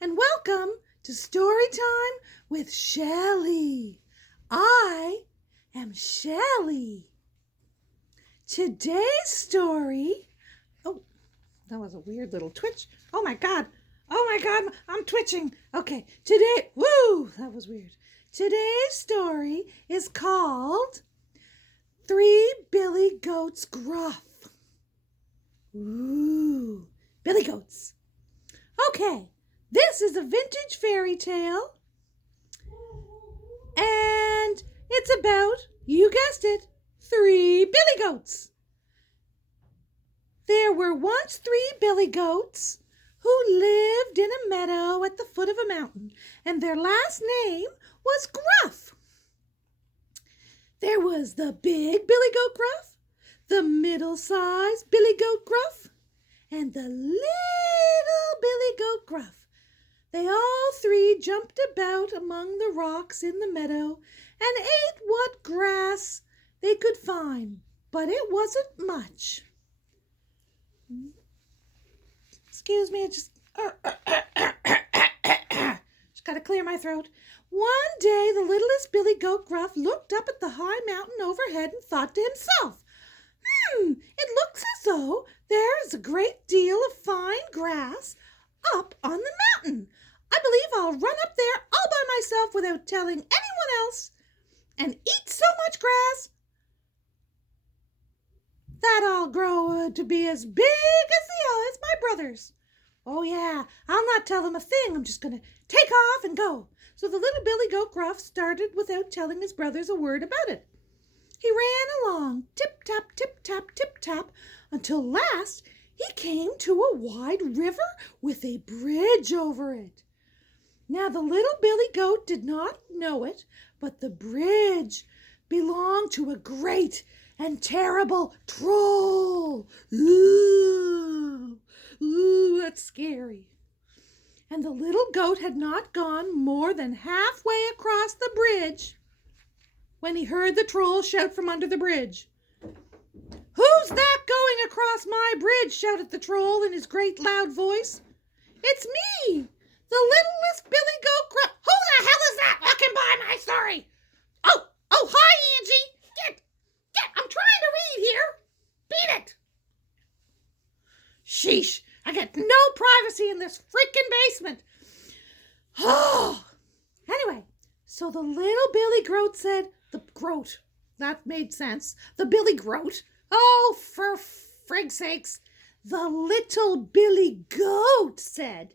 and welcome to Story Time with Shelley. I am Shelley. Today's story... Oh, that was a weird little twitch. Oh my God, I'm twitching. Okay, that was weird. Today's story is called Three Billy Goats Gruff. Ooh, Billy Goats. Okay, this is a vintage fairy tale, and it's about, you guessed it, three billy goats. There were once three billy goats who lived in a meadow at the foot of a mountain, and their last name was Gruff. There was the big billy goat Gruff, the middle-sized billy goat Gruff, and the little billy goat Gruff. They all three jumped about among the rocks in the meadow and ate what grass they could find, but it wasn't much. Excuse me, just gotta clear my throat. One day the littlest billy goat Gruff looked up at the high mountain overhead and thought to himself, it looks as though there is a great deal of fine grass up on the mountain. I believe I'll run up there all by myself without telling anyone else and eat so much grass that I'll grow to be as big as my brothers. Oh yeah, I'll not tell them a thing. I'm just going to take off and go. So the little billy goat Gruff started without telling his brothers a word about it. He ran along, tip-tap, tip-tap, tip-tap, until last he came to a wide river with a bridge over it. Now the little billy goat did not know it, but the bridge belonged to a great and terrible troll. Ooh, that's scary. And the little goat had not gone more than halfway across the bridge when he heard the troll shout from under the bridge. "Who's that going across my bridge?" shouted the troll in his great loud voice. "It's me, the littlest billy goat Gruff." "Who the hell is that walking by my story?" Oh, hi, Angie. Get, I'm trying to read here. Beat it. Sheesh, I get no privacy in this freaking basement. Oh, anyway, so the little billy goat said, that made sense. The billy goat. Oh, for frig's sakes. The little billy goat said,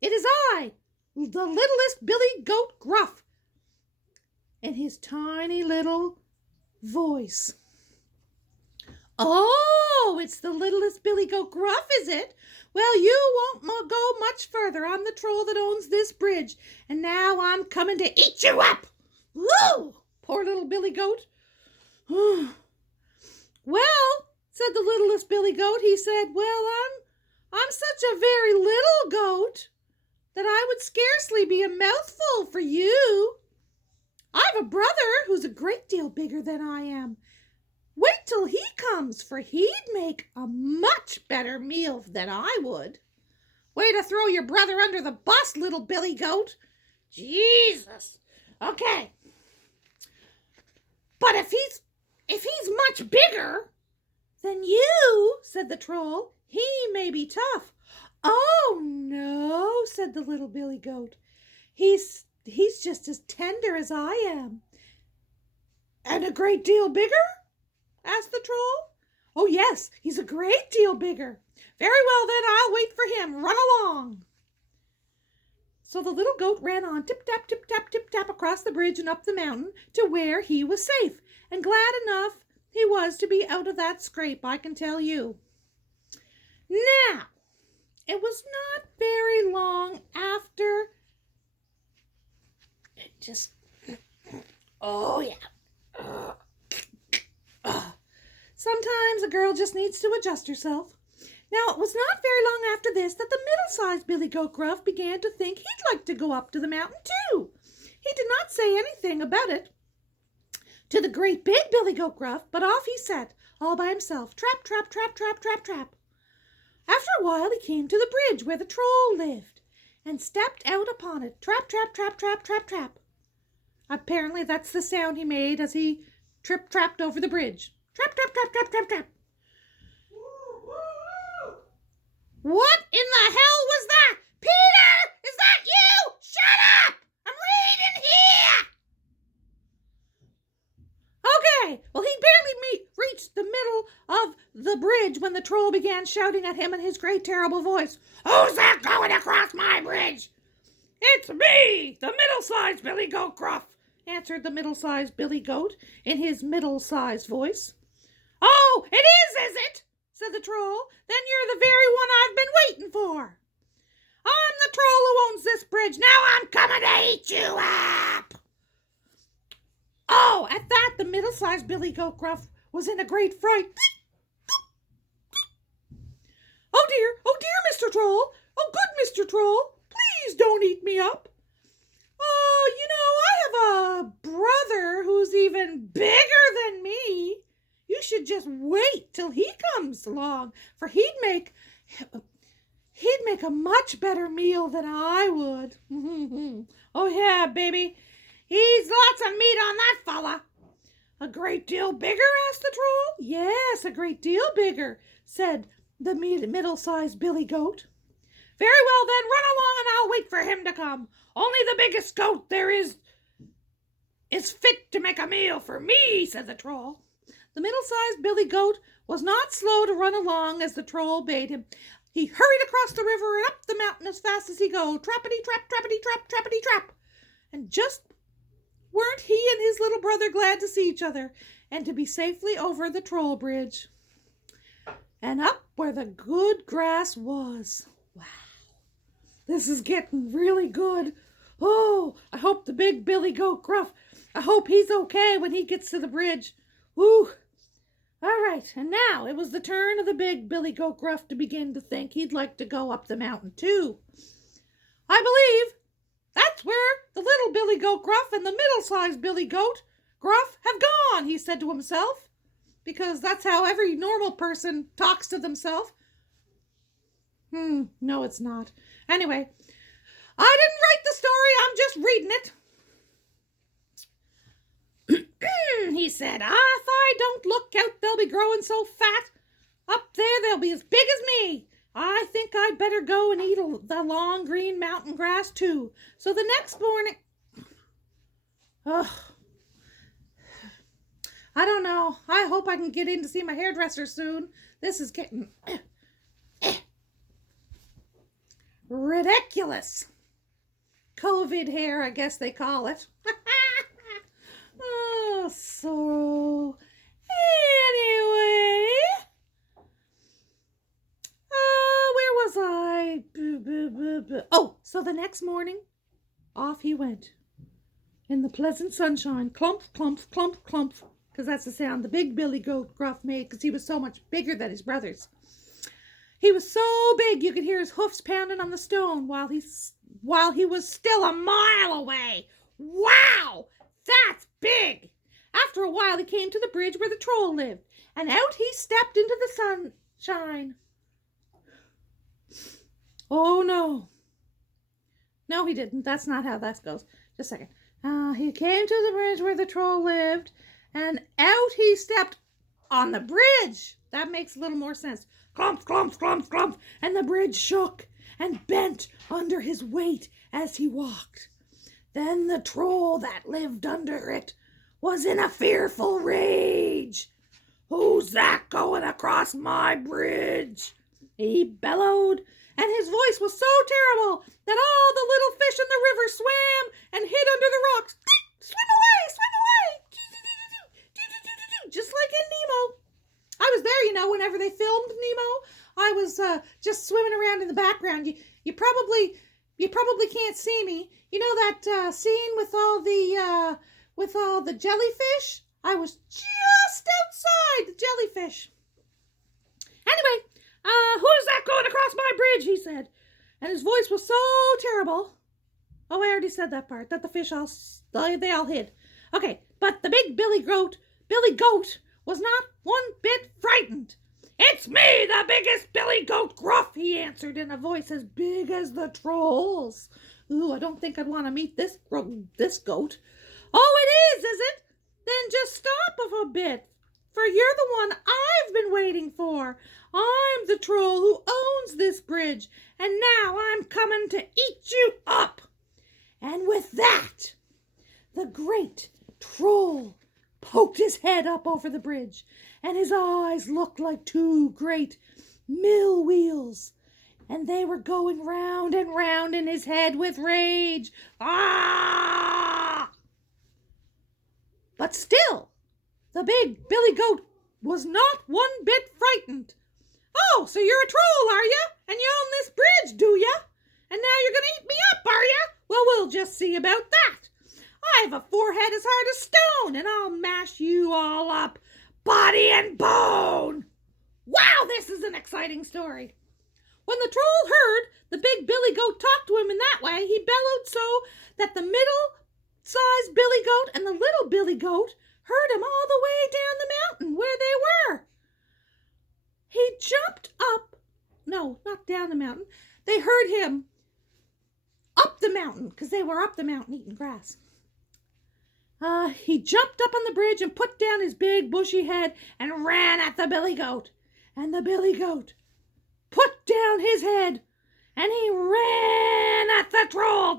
"It is I, the littlest billy goat Gruff," in his tiny little voice. "Oh, it's the littlest billy goat Gruff, is it? Well, you won't go much further. I'm the troll that owns this bridge, and now I'm coming to eat you up." Woo! Poor little billy goat. "Well," said the littlest billy goat, he said, "well, I'm such a very little goat that I would scarcely be a mouthful for you. I've a brother who's a great deal bigger than I am. Wait till he comes, for he'd make a much better meal than I would." "Way to throw your brother under the bus, little billy goat. Jesus. Okay. But if he's much bigger than you," said the troll, "he may be tough." "Oh, no," said the little billy goat. He's just as tender as I am." "And a great deal bigger?" asked the troll. "Oh, yes, he's a great deal bigger." "Very well, then, I'll wait for him. Run along." So the little goat ran on, tip-tap, tip-tap, tip-tap, across the bridge and up the mountain to where he was safe. And glad enough he was to be out of that scrape, I can tell you. Now, it was not very long after... Oh, yeah. Sometimes a girl just needs to adjust herself. Now, it was not very long after this that the middle-sized billy goat Gruff began to think he'd like to go up to the mountain, too. He did not say anything about it to the great big billy goat Gruff, but off he set, all by himself. Trap, trap, trap, trap, trap, trap. After a while he came to the bridge where the troll lived, and stepped out upon it. Trap, trap, trap, trap, trap, trap. Apparently that's the sound he made as he trapped over the bridge. Trap, trap, trap, trap, trap, trap. What in the hell was that? Peter! Is that you? Shut up! I'm reading here! Okay, well, he barely reached the middle of the bridge when the troll began shouting at him in his great terrible voice. Who's that going across my bridge? It's me, the middle-sized Billy Goat Gruff, answered the middle-sized Billy Goat in his middle-sized voice. Oh, it is it? Said the troll. Then you're the very one I've been waiting for. I'm the troll who owns this bridge. Now I'm coming to eat you up. Oh, at that, the middle-sized Billy Goat Gruff was in a great fright. Oh dear, Mr. Troll. Oh, good Mr. Troll. Please don't eat me up. Oh, I have a brother who's even bigger than me. You should just wait till he comes along, for he'd make a much better meal than I would. Oh yeah, baby. He's lots of meat on that fella. A great deal bigger? Asked the troll. Yes, a great deal bigger, said the middle-sized Billy Goat. Very well then, run along and I'll wait for him to come. Only the biggest goat there is fit to make a meal for me, said the troll. The middle-sized Billy Goat was not slow to run along as the troll bade him. He hurried across the river and up the mountain as fast as he go. Trappity-trap, trappity-trap, trappity-trap. And just weren't he and his little brother glad to see each other and to be safely over the troll bridge and up where the good grass was. Wow, this is getting really good. Oh, I hope the big Billy Goat Gruff, I hope he's okay when he gets to the bridge. Woo! All right, and now it was the turn of the big Billy Goat Gruff to begin to think he'd like to go up the mountain too. I believe that's where the little Billy Goat Gruff and the middle-sized Billy Goat Gruff have gone, he said to himself, because that's how every normal person talks to themselves. No, it's not. Anyway, I didn't write the story, I'm just reading it. He said, if I don't look out, they'll be growing so fat. Up there, they'll be as big as me. I think I'd better go and eat the long green mountain grass too. So the next morning, I don't know. I hope I can get in to see my hairdresser soon. This is getting ridiculous. COVID hair, I guess they call it. So anyway, where was I? Oh, so the next morning, off he went in the pleasant sunshine. Clump, clump, clump, clump, because that's the sound the big Billy Goat Gruff made because he was so much bigger than his brothers. He was so big you could hear his hoofs pounding on the stone while he was still a mile away. Wow, that's big! After a while, he came to the bridge where the troll lived, and out he stepped into the sunshine. Oh, no. No, he didn't. That's not how that goes. Just a second. He came to the bridge where the troll lived, and out he stepped on the bridge. That makes a little more sense. Clump, clump, clump, clump, and the bridge shook and bent under his weight as he walked. Then the troll that lived under it was in a fearful rage. Who's that going across my bridge? He bellowed, and his voice was so terrible that all the little fish in the river swam and hid under the rocks. Swim away, swim away! Just like in Nemo. I was there, whenever they filmed Nemo. I was just swimming around in the background. You probably can't see me. You know that scene with all the jellyfish? I was just outside the jellyfish. Anyway, who's that going across my bridge? He said, and his voice was so terrible. Oh, I already said that part, that the fish they all hid. Okay, but the big Billy Goat was not one bit frightened. "It's me, the biggest billy goat Gruff," he answered in a voice as big as the troll's. Ooh, I don't think I'd want to meet this goat. "Oh, it is it? Then just stop a bit, for you're the one I've been waiting for. I'm the troll who owns this bridge, and now I'm coming to eat you up." And with that, the great troll poked his head up over the bridge, and his eyes looked like two great mill wheels, and they were going round and round in his head with rage. Ah! But still, the big billy goat was not one bit frightened. "Oh, so you're a troll, are you? And you own this bridge, do you? And now you're going to eat me up, are you? Well, we'll just see about that. I've a forehead as hard as stone, and I'll mash you all up, body and bone." Wow, this is an exciting story. When the troll heard the big billy goat talk to him in that way, he bellowed so that the middle-sized billy goat and the little billy goat heard him all the way down the mountain where they were. He jumped up. No, not down the mountain. They heard him up the mountain because they were up the mountain eating grass. He jumped up on the bridge and put down his big bushy head and ran at the billy goat. And the billy goat put down his head and he ran at the troll.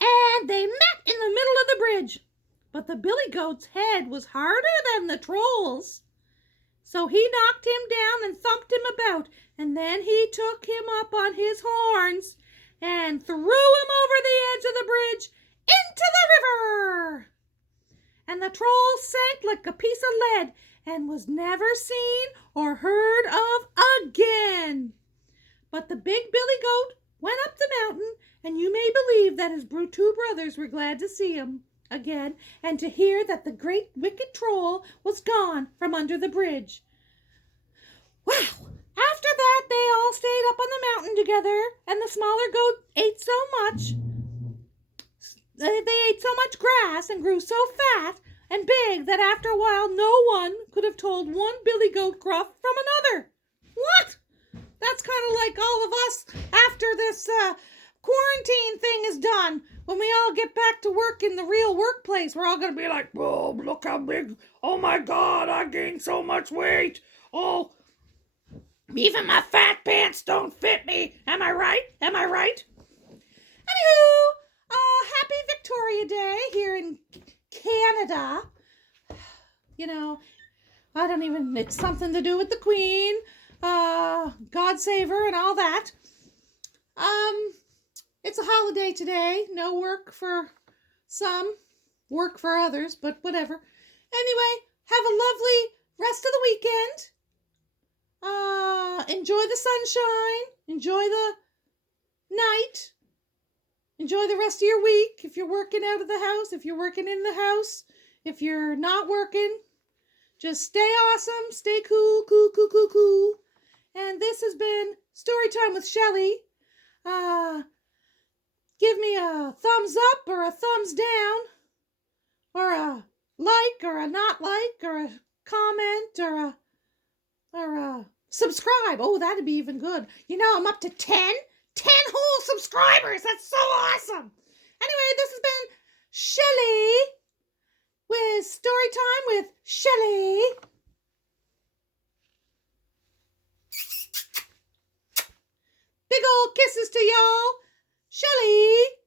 And they met in the middle of the bridge. But the billy goat's head was harder than the troll's. So he knocked him down and thumped him about, and then he took him up on his horns and threw him over the edge of the bridge into the river. And the troll sank like a piece of lead and was never seen or heard of again. But the big billy goat went up the mountain, and you may believe that his two brothers were glad to see him again and to hear that the great wicked troll was gone from under the bridge. Wow! After that, they all stayed up on the mountain together, and the smaller goat ate so much. They ate so much grass and grew so fat and big that after a while no one could have told one billy goat Gruff from another. What? That's kind of like all of us after this quarantine thing is done. When we all get back to work in the real workplace, we're all going to be like, "Whoa, look how big. Oh my God, I gained so much weight. Oh, even my fat pants don't fit me. Am I right? Am I right?" Anywho, happy Victoria Day here in Canada. You know, it's something to do with the Queen, God save her and all that. It's a holiday today. No work for some, work for others, but whatever. Anyway, have a lovely rest of the weekend. Enjoy the sunshine. Enjoy the night. Enjoy the rest of your week. If you're working out of the house, if you're working in the house, if you're not working, just stay awesome. Stay cool. And this has been Storytime with Shelley. Give me a thumbs up or a thumbs down, or a like or a not like, or a comment or a subscribe. Oh, that'd be even good. You know, I'm up to 10 whole subscribers. That's so awesome. Anyway, this has been Shelley with Storytime with Shelley. Big old kisses to y'all. Shelley.